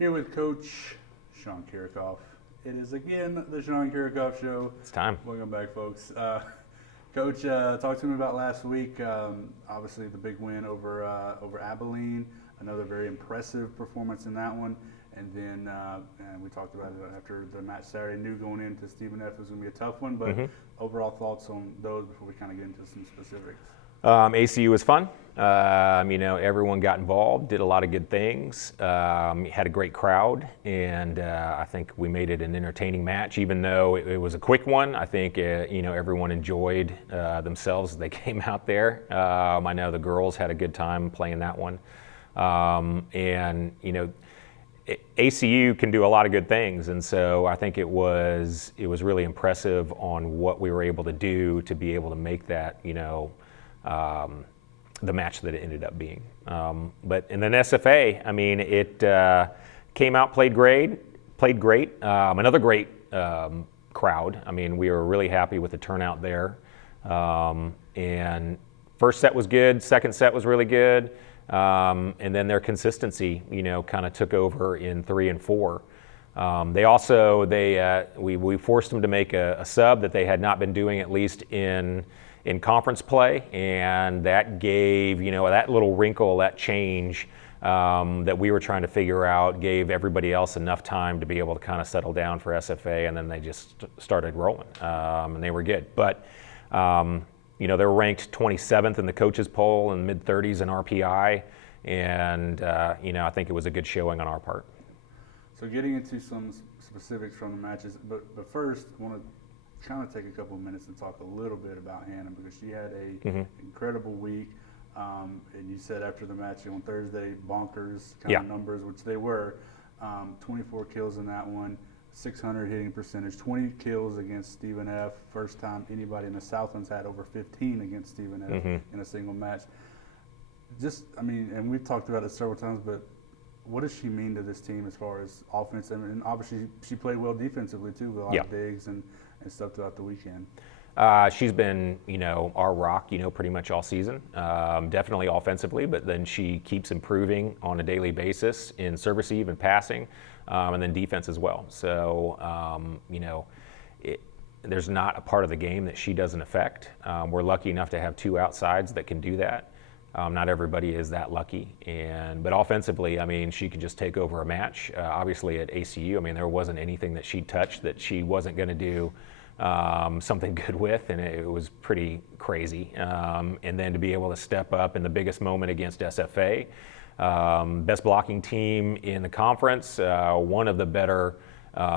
Here with Coach Kiracofe. It is again the Sean Kiracofe Show. It's time. Welcome back, folks. Coach, talk to me about last week. Obviously, the big win over Abilene. Another very impressive performance in that one. And then and we talked about it after the match Saturday. Knew going into Stephen F. was going to be a tough one, but overall thoughts on those before we kind of get into some specifics. ACU was fun. Everyone got involved, did a lot of good things, had a great crowd, and I think we made it an entertaining match. Even though it was a quick one, I think everyone enjoyed themselves as they came out there. I know the girls had a good time playing that one, ACU can do a lot of good things, and so I think it was really impressive on what we were able to do to be able to make that the match that it ended up being. But in an SFA, it came out, played great. Another great crowd. We were really happy with the turnout there. And first set was good, second set was really good. And then their consistency, kind of took over in 3 and 4. We forced them to make a sub that they had not been doing, at least in conference play, and that gave, that little wrinkle, that change that we were trying to figure out, gave everybody else enough time to be able to kind of settle down for SFA, and then they just started rolling, and they were good. But, they're ranked 27th in the coaches poll and mid-30s in RPI, and, I think it was a good showing on our part. So getting into some specifics from the matches, but first, I want to kind of take a couple of minutes and talk a little bit about Hannah, because she had a incredible week. And you said after the match on Thursday, bonkers kind of numbers, which they were. 24 kills in that one, 600 hitting percentage, 20 kills against Stephen F. First time anybody in the Southlands had over 15 against Stephen F. In a single match. And we've talked about it several times, but what does she mean to this team as far as offense? And obviously she played well defensively too, with a lot of digs and stuff throughout the weekend. She's been, our rock, pretty much all season. Definitely offensively, but then she keeps improving on a daily basis in service eve and passing, and then defense as well. So, there's not a part of the game that she doesn't affect. We're lucky enough to have 2 outsides that can do that. Not everybody is that lucky, but offensively, she could just take over a match. Obviously at ACU, there wasn't anything that she touched that she wasn't going to do something good with, and it was pretty crazy. And then to be able to step up in the biggest moment against SFA, best blocking team in the conference, one of the better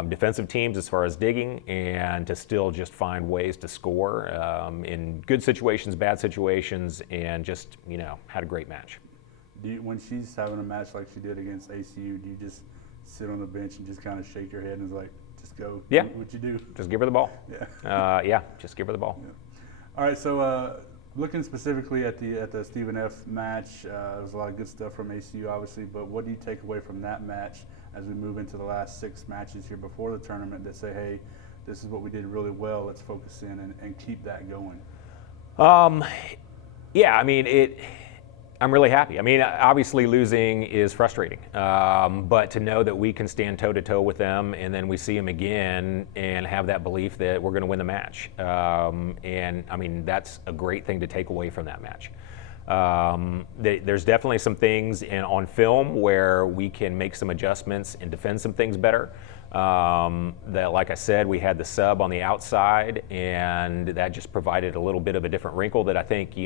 defensive teams as far as digging, and to still just find ways to score in good situations, bad situations, and just, had a great match. When she's having a match like she did against ACU, do you just sit on the bench and just kind of shake your head and like, just go do what you do? Just give her the ball. Yeah. Just give her the ball. Yeah. All right, so looking specifically at the Stephen F. match, there was a lot of good stuff from ACU, obviously, but what do you take away from that match as we move into the last 6 matches here before the tournament that say, hey, this is what we did really well, let's focus in and keep that going? I'm really happy. Obviously losing is frustrating, but to know that we can stand toe-to-toe with them, and then we see them again and have that belief that we're going to win the match. That's a great thing to take away from that match. There's definitely some things on film where we can make some adjustments and defend some things better. That, like I said, we had the sub on the outside, and that just provided a little bit of a different wrinkle that I think,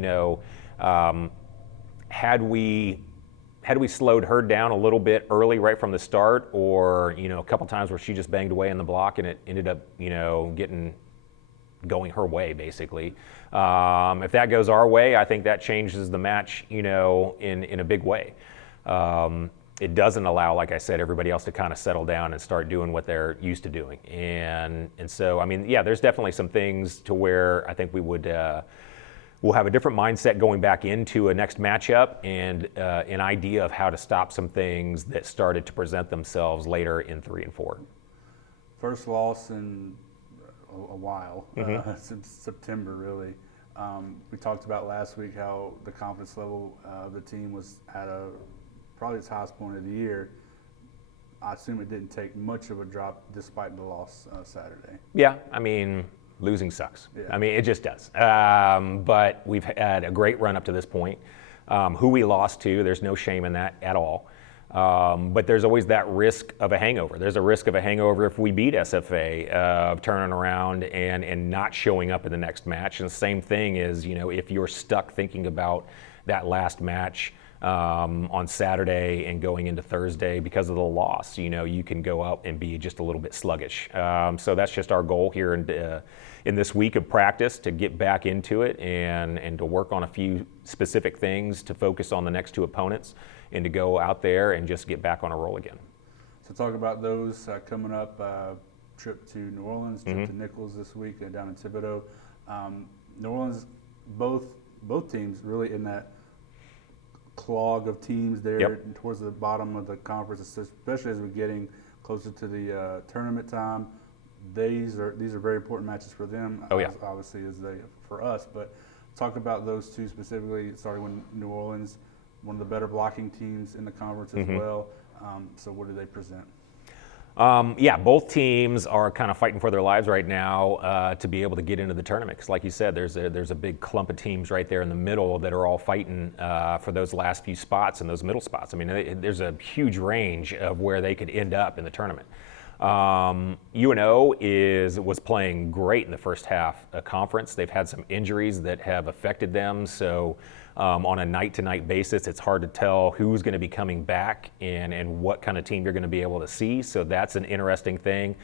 had we slowed her down a little bit early right from the start, or, a couple times where she just banged away in the block and it ended up, going her way, basically. If that goes our way, I think that changes the match, in a big way. It doesn't allow, like I said, everybody else to kind of settle down and start doing what they're used to doing. And so, there's definitely some things to where I think we would, we'll have a different mindset going back into a next matchup, and an idea of how to stop some things that started to present themselves later in 3 and 4. First loss in a while, since September, really. We talked about last week how the confidence level of the team was at probably its highest point of the year. I assume it didn't take much of a drop despite the loss Saturday. Yeah, I mean, losing sucks. Yeah. I mean, it just does. But we've had a great run up to this point. Who we lost to, there's no shame in that at all. But there's always that risk of a hangover. There's a risk of a hangover if we beat SFA, of turning around and not showing up in the next match. And the same thing is, if you're stuck thinking about that last match on Saturday and going into Thursday because of the loss, you can go out and be just a little bit sluggish. So that's just our goal here in this week of practice, to get back into it and to work on a few specific things, to focus on the next two opponents, and to go out there and just get back on a roll again. So talk about those coming up. Trip to New Orleans, trip to Nicholls this week down in Thibodaux. New Orleans, both teams really in that clog of teams there towards the bottom of the conference, especially as we're getting closer to the tournament time. These are very important matches for them, obviously, as they for us. But talk about those two specifically, starting with New Orleans, one of the better blocking teams in the conference as well. So what do they present? Both teams are kind of fighting for their lives right now to be able to get into the tournament. 'Cause like you said, there's a big clump of teams right there in the middle that are all fighting for those last few spots and those middle spots. I mean, there's a huge range of where they could end up in the tournament. UNO was playing great in the first half of conference. They've had some injuries that have affected them, so on a night-to-night basis, it's hard to tell who's going to be coming back and what kind of team you're going to be able to see. So that's an interesting thing.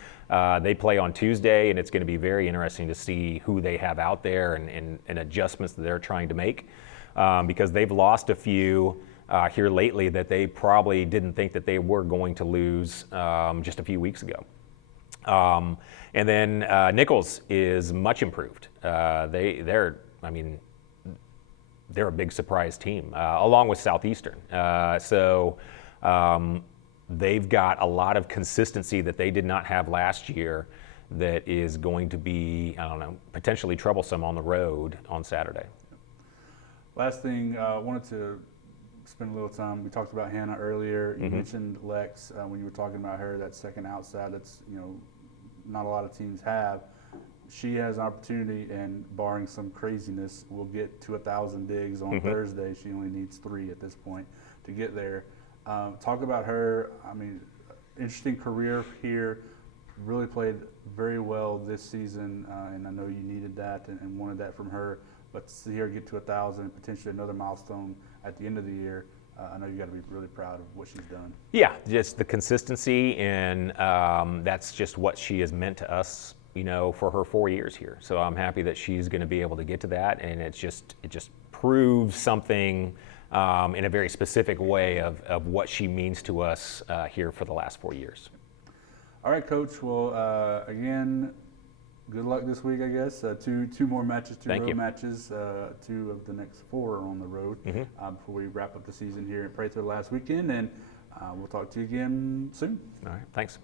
They play on Tuesday, and it's going to be very interesting to see who they have out there and adjustments that they're trying to make, because they've lost a few here lately that they probably didn't think that they were going to lose just a few weeks ago. And then Nicholls is much improved. They're a big surprise team, along with Southeastern. They've got a lot of consistency that they did not have last year that is going to be, potentially troublesome on the road on Saturday. Last thing, I wanted to spend a little time. We talked about Hannah earlier. You mentioned Lex when you were talking about her, that second outside that's, not a lot of teams have. She has an opportunity, and barring some craziness, will get to 1,000 digs on Thursday. She only needs 3 at this point to get there. Talk about her. I mean, interesting career here. Really played very well this season, and I know you needed that and wanted that from her. But to see her get to 1,000 and potentially another milestone at the end of the year, I know you got to be really proud of what she's done. Yeah, just the consistency, and that's just what she has meant to us, for her 4 years here. So I'm happy that she's going to be able to get to that, and it just proves something in a very specific way of what she means to us here for the last 4 years. All right, Coach. Well, again, good luck this week, I guess. Two more matches, two road matches. 2 of the next 4 are on the road before we wrap up the season here at Prather last weekend. And we'll talk to you again soon. All right, thanks.